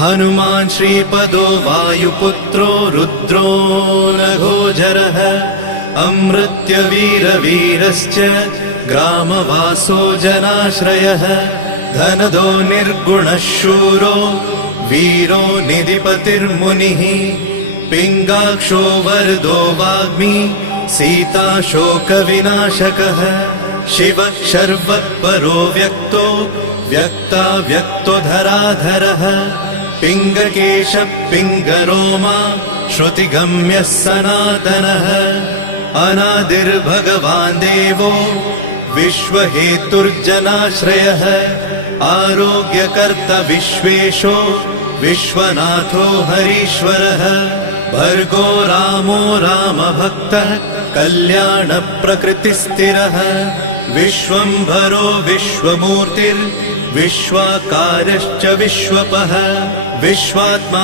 हनुमान् श्रीपदो वायुपुत्रो रुद्रो नघोजरः अमृत्यवीरवीरश्च ग्रामवासो जनाश्रयः धनदो निर्गुणः शूरो वीरो निधिपतिर्मुनिः पिङ्गाक्षो वरदो वाग्मी सीताशोकविनाशकः शिवः शर्वत्परो व्यक्तो व्यक्ताव्यक्तो धराधरः पिङ्गकेशः पिङ्गरोमा श्रुतिगम्यः सनातनः अनादिर्भगवान् देवो विश्वहेतुर्जनाश्रयः आरोग्यकर्ता विश्वेशो विश्वनाथो हरीश्वरः भर्गो रामो रामभक्तः कल्याणप्रकृतिस्थिरः विश्वम्भरो विश्वमूर्तिर्विश्वाकारश्च विश्वपः विश्वात्मा